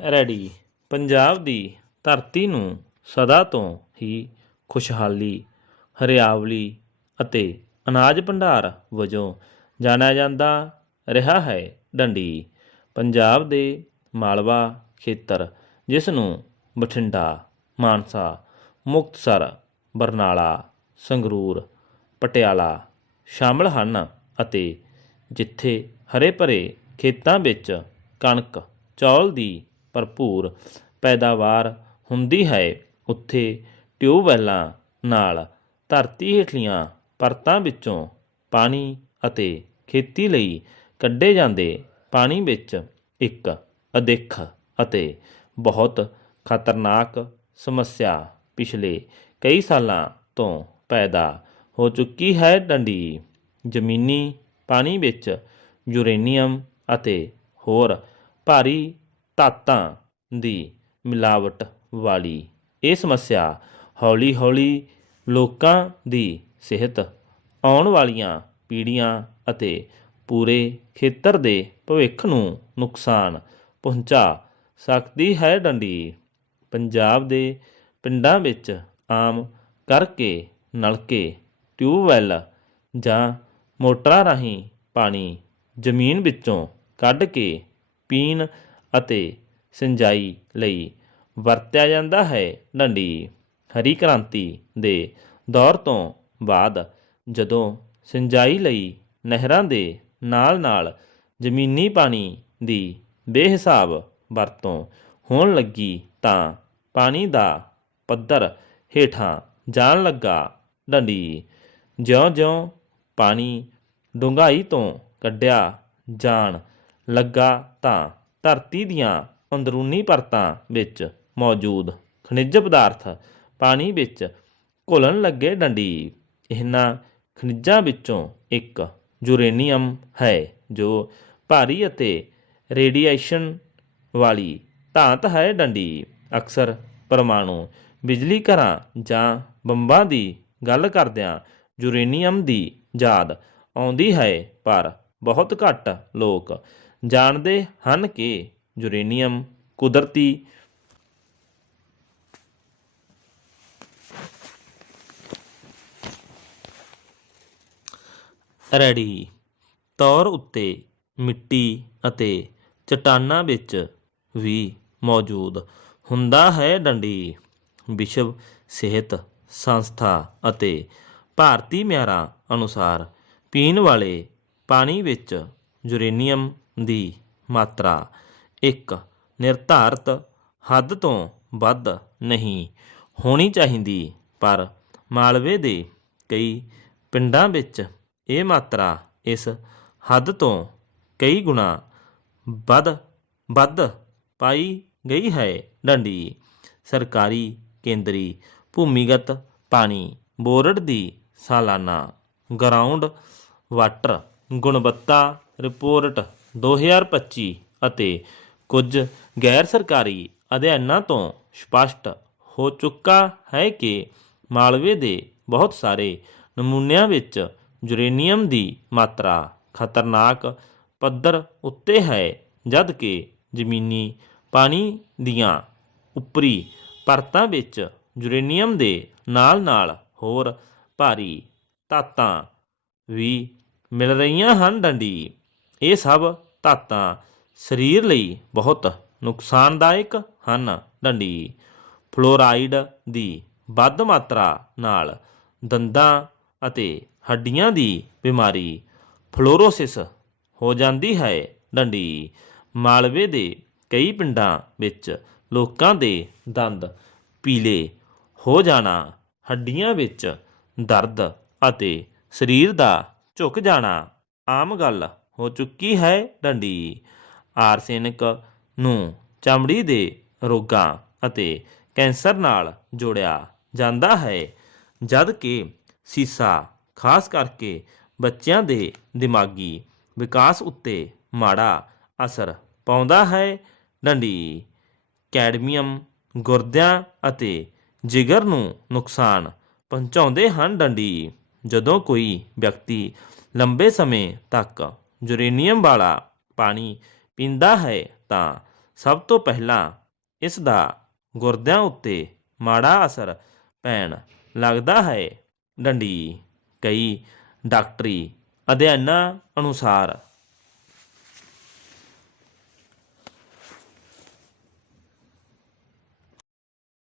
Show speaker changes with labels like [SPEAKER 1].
[SPEAKER 1] Ready. Punjab ਦੀ ਧਰਤੀ ਨੂੰ ਸਦਾ ਤੋਂ ਹੀ ਖੁਸ਼ਹਾਲੀ, ਹਰਿਆਵਲੀ ਅਤੇ ਅਨਾਜ ਭੰਡਾਰ ਵਜੋਂ ਜਾਣਿਆ ਜਾਂਦਾ ਰਿਹਾ ਹੈ ਡੰਡੀ। ਪੰਜਾਬ ਦੇ ਮਾਲਵਾ ਖੇਤਰ, ਜਿਸ ਨੂੰ ਬਠਿੰਡਾ, ਮਾਨਸਾ, ਮੁਕਤਸਰ, ਬਰਨਾਲਾ, ਸੰਗਰੂਰ, ਪਟਿਆਲਾ ਸ਼ਾਮਲ ਹਨ ਅਤੇ ਜਿੱਥੇ ਹਰੇ ਭਰੇ ਖੇਤਾਂ ਵਿੱਚ ਕਣਕ, ਚੌਲ ਦੀ ਭਰਪੂਰ ਪੈਦਾਵਾਰ ਹੁੰਦੀ ਹੈ। ਉੱਥੇ ਟਿਊਬਵੈੱਲਾਂ ਨਾਲ ਧਰਤੀ ਹੇਠਲੀਆਂ ਪਰਤਾਂ ਵਿੱਚੋਂ ਪਾਣੀ ਅਤੇ ਖੇਤੀ ਲਈ ਕੱਢੇ ਜਾਂਦੇ ਪਾਣੀ ਵਿੱਚ ਇੱਕ ਅਦਿੱਖ ਅਤੇ ਬਹੁਤ ਖਤਰਨਾਕ ਸਮੱਸਿਆ ਪਿਛਲੇ ਕਈ ਸਾਲਾਂ ਤੋਂ ਪੈਦਾ ਹੋ ਚੁੱਕੀ ਹੈ। ਡੰਡੀ, ਜ਼ਮੀਨੀ ਪਾਣੀ ਵਿੱਚ ਯੂਰੇਨੀਅਮ ਅਤੇ ਹੋਰ ਭਾਰੀ ਧਾਤਾਂ ਦੀ ਮਿਲਾਵਟ ਵਾਲੀ। ਇਹ ਸਮੱਸਿਆ ਹੌਲੀ-ਹੌਲੀ ਲੋਕਾਂ ਦੀ ਸਿਹਤ ਆਉਣ ਵਾਲੀਆਂ ਪੀੜ੍ਹੀਆਂ ਅਤੇ ਪੂਰੇ ਖੇਤਰ ਦੇ ਭਵਿੱਖ ਨੂੰ ਨੁਕਸਾਨ ਪਹੁੰਚਾ ਸਕਦੀ ਹੈ ਡੰਡੀ। ਪੰਜਾਬ ਦੇ ਪਿੰਡਾਂ ਵਿੱਚ ਆਮ ਕਰਕੇ ਨਲਕੇ, ਟਿਊਬਵੈੱਲ ਜਾਂ ਮੋਟਰਾਂ ਰਾਹੀਂ ਪਾਣੀ ਜ਼ਮੀਨ ਵਿੱਚੋਂ ਕੱਢ ਕੇ ਪੀਣ ਅਤੇ ਸਿੰਜਾਈ ਲਈ ਵਰਤਿਆ ਜਾਂਦਾ ਹੈ ਡੰਡੀ। ਹਰੀ ਕ੍ਰਾਂਤੀ ਦੇ ਦੌਰ ਤੋਂ ਬਾਅਦ ਜਦੋਂ ਸਿੰਜਾਈ ਲਈ ਨਹਿਰਾਂ ਦੇ ਨਾਲ-ਨਾਲ ਜ਼ਮੀਨੀ ਪਾਣੀ ਦੀ ਬੇਹਿਸਾਬ ਵਰਤੋਂ ਹੋਣ ਲੱਗੀ ਤਾਂ ਪਾਣੀ ਦਾ ਪੱਧਰ ਹੇਠਾਂ ਜਾਣ ਲੱਗਾ ਡੰਡੀ। ਜਿਉਂ-ਜਿਉਂ ਪਾਣੀ ਡੂੰਘਾਈ ਤੋਂ ਕੱਢਿਆ ਜਾਣ ਲੱਗਾ ਤਾਂ ਧਰਤੀ ਦੀਆਂ ਅੰਦਰੂਨੀ ਪਰਤਾਂ ਵਿੱਚ ਮੌਜੂਦ ਖਣਿਜ ਪਦਾਰਥ ਪਾਣੀ ਵਿੱਚ ਘੁਲਣ ਲੱਗੇ ਡੰਡੀ। ਇਹਨਾਂ ਖਣਿਜਾਂ ਵਿੱਚੋਂ ਇੱਕ ਯੂਰੇਨੀਅਮ ਹੈ, ਜੋ ਭਾਰੀ ਅਤੇ ਰੇਡੀਏਸ਼ਨ ਵਾਲੀ ਧਾਤ ਹੈ ਡੰਡੀ। ਅਕਸਰ ਪਰਮਾਣੂ ਬਿਜਲੀ ਘਰਾਂ ਜਾਂ ਬੰਬਾਂ ਦੀ ਗੱਲ ਕਰਦਿਆਂ ਯੂਰੇਨੀਅਮ ਦੀ ਯਾਦ ਆਉਂਦੀ ਹੈ, ਪਰ ਬਹੁਤ ਘੱਟ ਲੋਕ ਜਾਣਦੇ ਹਨ ਕਿ ਯੂਰੇਨੀਅਮ ਕੁਦਰਤੀ ਰੈਡੀ ਤੌਰ ਉੱਤੇ ਮਿੱਟੀ ਅਤੇ ਚਟਾਨਾਂ ਵਿੱਚ ਵੀ ਮੌਜੂਦ ਹੁੰਦਾ ਹੈ ਡੰਡੀ। ਵਿਸ਼ਵ ਸਿਹਤ ਸੰਸਥਾ ਅਤੇ ਭਾਰਤੀ ਮਿਆਰਾਂ ਅਨੁਸਾਰ ਪੀਣ ਵਾਲੇ ਪਾਣੀ ਵਿੱਚ ਯੂਰੇਨੀਅਮ ਦੀ ਮਾਤਰਾ। ਇੱਕ, ਨਿਰਧਾਰਤ ਹੱਦ ਤੋਂ ਵੱਧ ਨਹੀਂ ਹੋਣੀ ਚਾਹੀਦੀ, ਪਰ ਮਾਲਵੇ ਦੇ ਕਈ ਪਿੰਡਾਂ ਵਿੱਚ ਇਹ ਮਾਤਰਾ ਇਸ ਹੱਦ ਤੋਂ ਕਈ ਗੁਣਾ ਵੱਧ ਵੱਧ ਪਾਈ ਗਈ ਹੈ। ਡੰਡੀ, ਸਰਕਾਰੀ ਕੇਂਦਰੀ ਭੂਮੀਗਤ ਪਾਣੀ ਬੋਰਡ ਦੀ ਸਾਲਾਨਾ ਗਰਾਊਂਡ ਵਾਟਰ ਗੁਣਵੱਤਾ ਰਿਪੋਰਟ 2025 ਅਤੇ ਕੁਝ ਗੈਰ ਸਰਕਾਰੀ ਅਧਿਐਨਾਂ ਤੋਂ ਸਪਸ਼ਟ ਹੋ ਚੁੱਕਾ ਹੈ ਕਿ ਮਾਲਵੇ ਦੇ ਬਹੁਤ ਸਾਰੇ ਨਮੂਨਿਆਂ ਵਿੱਚ ਯੂਰੇਨੀਅਮ ਦੀ ਮਾਤਰਾ ਖਤਰਨਾਕ ਪੱਧਰ ਉੱਤੇ ਹੈ ਜਦ ਕਿ ਜ਼ਮੀਨੀ ਪਾਣੀ ਦੀਆਂ ਉੱਪਰੀ ਪਰਤਾਂ ਵਿੱਚ ਯੂਰੇਨੀਅਮ ਦੇ ਨਾਲ-ਨਾਲ ਹੋਰ ਭਾਰੀ ਤਾਤਾਂ ਵੀ ਮਿਲ ਰਹੀਆਂ ਹਨ। ਡੰਡੀ ਇਹ ਸਭ ਧਾਤਾਂ ਸਰੀਰ ਲਈ ਬਹੁਤ ਨੁਕਸਾਨਦਾਇਕ ਹਨ। ਡੰਡੀ ਫਲੋਰਾਈਡ ਦੀ ਵੱਧ ਮਾਤਰਾ ਨਾਲ ਦੰਦਾਂ ਅਤੇ ਹੱਡੀਆਂ ਦੀ ਬਿਮਾਰੀ ਫਲੋਰੋਸਿਸ ਹੋ ਜਾਂਦੀ ਹੈ। ਡੰਡੀ ਮਾਲਵੇ ਦੇ ਕਈ ਪਿੰਡਾਂ ਵਿੱਚ ਲੋਕਾਂ ਦੇ ਦੰਦ ਪੀਲੇ ਹੋ ਜਾਣਾ, ਹੱਡੀਆਂ ਵਿੱਚ ਦਰਦ ਅਤੇ ਸਰੀਰ ਦਾ ਝੁਕ ਜਾਣਾ ਆਮ ਗੱਲ ਹੋ ਚੁੱਕੀ ਹੈ ਡੰਡੀ। ਆਰਸੇਨਿਕ ਨੂੰ ਚਮੜੀ ਦੇ ਰੋਗਾਂ ਅਤੇ ਕੈਂਸਰ ਨਾਲ ਜੋੜਿਆ ਜਾਂਦਾ ਹੈ, ਜਦ ਕਿ ਸੀਸਾ, ਖਾਸ ਕਰਕੇ ਬੱਚਿਆਂ ਦੇ ਦਿਮਾਗੀ ਵਿਕਾਸ ਉੱਤੇ ਮਾੜਾ ਅਸਰ ਪਾਉਂਦਾ ਹੈ। ਡੰਡੀ ਕੈਡਮੀਅਮ ਗੁਰਦਿਆਂ ਅਤੇ ਜਿਗਰ ਨੂੰ ਨੁਕਸਾਨ ਪਹੁੰਚਾਉਂਦੇ ਹਨ। ਡੰਡੀ ਜਦੋਂ ਕੋਈ ਵਿਅਕਤੀ ਲੰਬੇ ਸਮੇਂ ਤੱਕ ਯੂਰੇਨੀਅਮ ਵਾਲਾ ਪਾਣੀ ਪੀਂਦਾ ਹੈ ਤਾਂ ਸਭ ਤੋਂ ਪਹਿਲਾਂ ਇਸ ਦਾ ਗੁਰਦਿਆਂ ਉੱਤੇ ਮਾੜਾ ਅਸਰ ਪੈਣ ਲੱਗਦਾ ਹੈ। ਡੰਡੀ, ਕਈ ਡਾਕਟਰੀ ਅਧਿਐਨਾਂ ਅਨੁਸਾਰ